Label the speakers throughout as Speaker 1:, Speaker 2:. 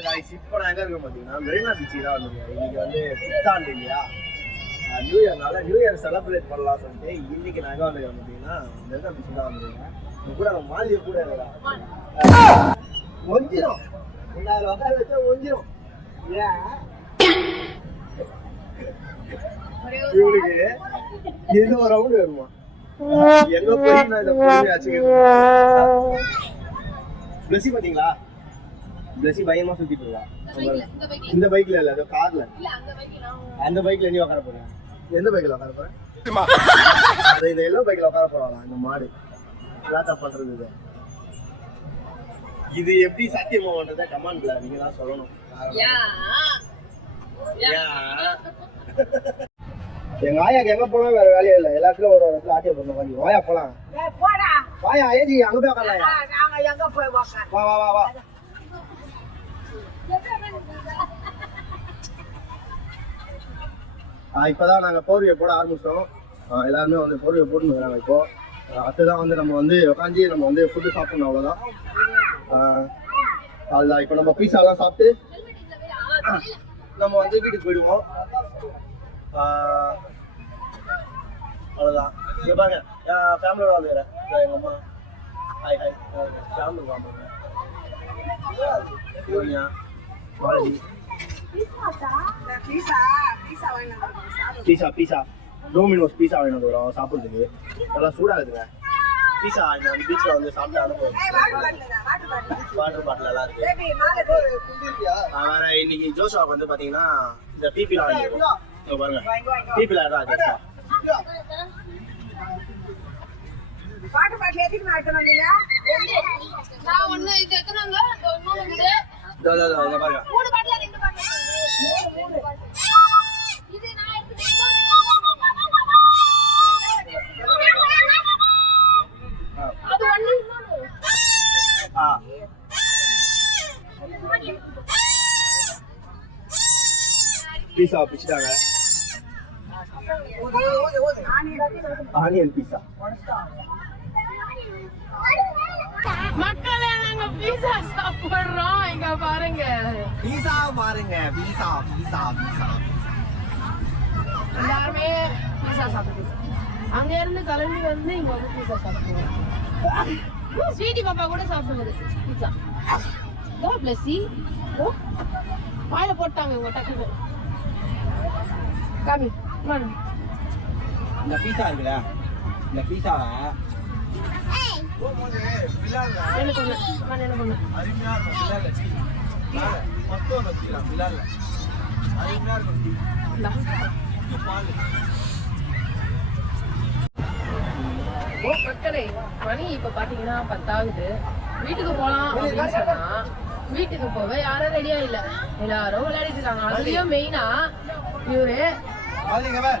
Speaker 1: Guys இப்போ நான் எங்க இருக்கேன் பார்த்தீங்கன்னா மெரினா பீச்சுக்கு தான் வந்திருக்கேன் இன்னைக்கு வந்து புத்தாண்டு இல்லையா? நியூ இயர்னால நியூ இயர் செலிப்ரேட் பண்ணலாம் சொல்லிட்டு இன்னைக்கு நான் எங்க பார்த்தீங்கன்னா மெரினா பீச்சு தான் வந்திருக்கேன். உங்க கூட நம்ம மாலிய கூட இருக்கா? ஒஞ்சிரும். ரெண்டாயிரம் உட்கார வச்சா ஒஞ்சிரும். ஏன்? இவளுக்கு இது ஒரு ரவுண்ட் வருமா எங்க போய் நான் இதை போய் வச்சுக்கிறேன் பாத்தீங்களா பிளஸி பயமா சுத்திட்டு இருக்கா இந்த பைக்ல இல்ல கார்ல அந்த பைக்ல நீ உட்கார போற? எந்த பைக்ல உட்கார போற? அது இந்த எல்லோ பைக்ல உட்கார போறாளா இந்த மாடு. லாட்டா பண்றது இது. இது எப்படி சாத்தியமாகன்றத கமாண்ட்ல நீங்க தான் சொல்லணும்? எங்க ஆயாக்கு எங்க போனா வேற வேலையே இல்ல. எல்லாத்துலயும் ஒரு இடத்துல ஆட்டிய போடணும். கொஞ்சம் வாயா போலாம்.
Speaker 2: போடா.
Speaker 1: வாயா ஏஜி அங்க போய் உட்காரலாம்
Speaker 2: நாங்க எங்க போய்
Speaker 1: வா வா வா. இப்போதான் நாங்கள் போர்வையை போட ஆரம்பிச்சோம். எல்லாருமே வந்து போர்வையை போட்டுருக்காங்க இப்போ. ஆ, அடுத்ததான் வந்து நம்ம வந்து உட்காந்து நம்ம வந்து ஃபுட்டு சாப்பிடணும் அவ்வளோதான் அதுதான் இப்போ நம்ம பீஸாலாம் சாப்பிட்டு நம்ம வந்து வீட்டுக்கு போயிடுவோம். அவ்வளோதான் இங்கே பாருங்க என் ஃபேமிலியோட வந்துக்கிறேன் எங்கள் அம்மா. ஹாய் ஹாய் ஃபேமிலி வாங்க
Speaker 2: பீஸா பீஸா
Speaker 1: டோமினோஸ் பீஸா வாங்கிட்டு வரோம் சாப்பிட்றதுக்கு நல்லா சூடாகுதுங்க பீஸா இந்த வந்து பீச்சில் வந்து சாப்பிட்டு அனுபவம்
Speaker 2: ஏய் வாட்டர் பாட்டில்
Speaker 1: எல்லாம் இருக்கு
Speaker 2: பேபி மாலை
Speaker 1: ஆ, வேற இன்னைக்கு ஜோஷாவுக்கு வந்து பாத்தீங்கன்னா இந்த பிபிலாம் வாங்கிருக்கோம் இங்க பாருங்க பிபில ஆடுறா ஜோஷா
Speaker 2: வாட்டர் பாட்டில் வந்தீங்க
Speaker 3: நான் ஒண்ணு இது எத்தனை
Speaker 1: பீஸா பிடிச்சிட்டாங்க ஆனியன் பீஸா
Speaker 3: மக்களே நாங்க பீஸா பாருங்க.
Speaker 1: பீஸா பாருங்க. பீஸா பீஸா பீஸா.
Speaker 3: எல்லாருமே பீஸா சாப்பிடுறோம் அங்க இருந்து கிளம்பி வந்து இங்க வந்து பீஸா சாப்பிடுவோம் ஸ்வீட்டி பாப்பா கூட சாப்பிடுவது பீஸா. ஓ பிளஸி ஓ வாயில போட்டாங்க இவங்க டக்குனு. காமி.
Speaker 1: இந்த பீஸா இருக்குல்ல இந்த பீஸாவை
Speaker 3: நான் ஓ மக்களே மணி இப்ப பாத்தீங்கன்னா பத்தாவது வீட்டுக்கு போலாம் அப்படின்னு சொன்னா வீட்டுக்கு போக யாரும் ரெடியா இல்ல. எல்லாரும் விளையாடிட்டு இருக்காங்க அதுலயும் மெயினா இவரு
Speaker 1: அது இங்க பார்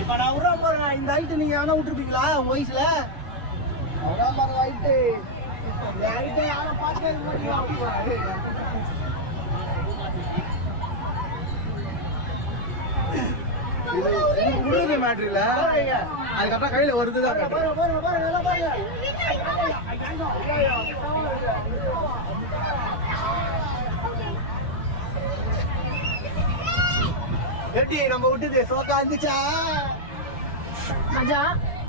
Speaker 1: இப்ப நான் விடுற பாருங்க இந்த ஹைட் நீங்க வேணா விட்டுருப்பீங்களா? உங்க வயசுல?
Speaker 4: அதான் பாருங்க ஆயிட்டு ஆயிட்டு யாரும் பார்க்கவே மாட்டேங்கிறான்
Speaker 1: விடுறது மேட்ரு இல்ல. அதுக்கப்புறம் கையில வருது தான்
Speaker 4: பாருங்க பாருங்க பாருங்க நல்லா பாருங்க
Speaker 1: எப்படி நம்ம விட்டுது சோக்கா இருந்துச்சா
Speaker 3: மஜா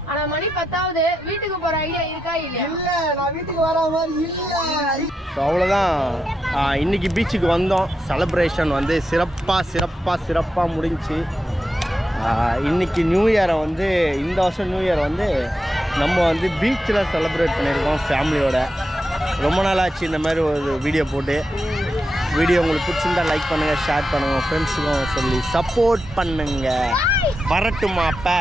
Speaker 3: ஆனா மணி பத்தாவது வீட்டுக்கு போற ஐடியா இருக்கா இல்லையா?
Speaker 4: இல்ல நான் வீட்டுக்கு வர மாதிரி இல்ல.
Speaker 1: ஸோ அவ்வளோதான் இன்னைக்கு பீச்சுக்கு வந்தோம். செலப்ரேஷன் வந்து சிறப்பாக சிறப்பாக சிறப்பாக முடிஞ்சுச்சு இன்னைக்கு நியூ இயரை வந்து இந்த வருஷம் நியூ இயர் வந்து நம்ம வந்து பீச்சில் செலிப்ரேட் பண்ணியிருக்கோம் ஃபேமிலியோட ரொம்ப நாள் ஆச்சு இந்த மாதிரி ஒரு வீடியோ போட்டு. வீடியோ உங்களுக்கு பிடிச்சிருந்தா லைக் பண்ணுங்கள் ஷேர் பண்ணுங்கள் ஃப்ரெண்ட்ஸுக்கும் சொல்லி சப்போர்ட் பண்ணுங்கள் வரட்டுமா அப்போ